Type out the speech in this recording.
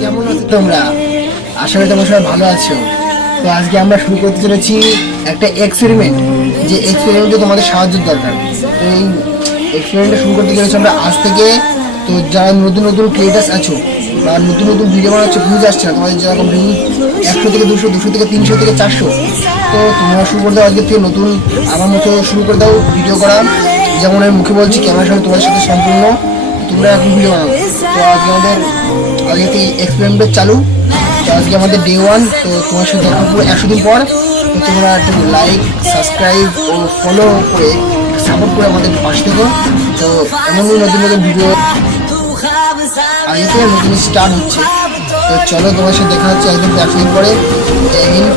কেমন আছো তোমরা? আশা করি তোমরা সবাই ভালো আছো। তো আজকে আমরা শুরু করতে চলেছি একটা এক্সপেরিমেন্ট, যে এক্সপেরিমেন্টে তোমাদের সাহায্যের দরকার। তো এই এক্সপেরিমেন্টটা শুরু করতে চলেছি আমরা আজ থেকে। তো যারা নতুন নতুন ক্রিয়েটার্স আছো বা নতুন নতুন ভিডিও বানাচ্ছ, ভিউজ আসছে না তোমাদের, যেরকম ভিউজ 100 থেকে 200, 200 থেকে 300 থেকে 400, তো তোমরা শুরু করে দাও আজকে থেকে। নতুন আমার মতো শুরু করে দাও ভিডিও করা। যেমন আমি মুখে বলছি, ক্যামেরার সঙ্গে তোমাদের সাথে সম্পূর্ণ তোমরা এখন ভিডিও বানাও। তো আজকে আমাদের আজকে থেকে এক্সপেরিমেন্ট চালু। তো আজকে আমাদের ডে 1। তো তোমার সাথে দেখা পুরো 100 দিন পর। তো তোমরা একটু লাইক, সাবস্ক্রাইব ও ফলো করে সাপোর্ট করে আমাদের পাশে থেকো। তো এমনই নতুন নতুন ভিডিও আগে থেকে নতুন স্টার্ট হচ্ছে। তো চলো, তোমার সাথে দেখা হচ্ছে একদম 100 দিন পরে। জয় হিন্দ।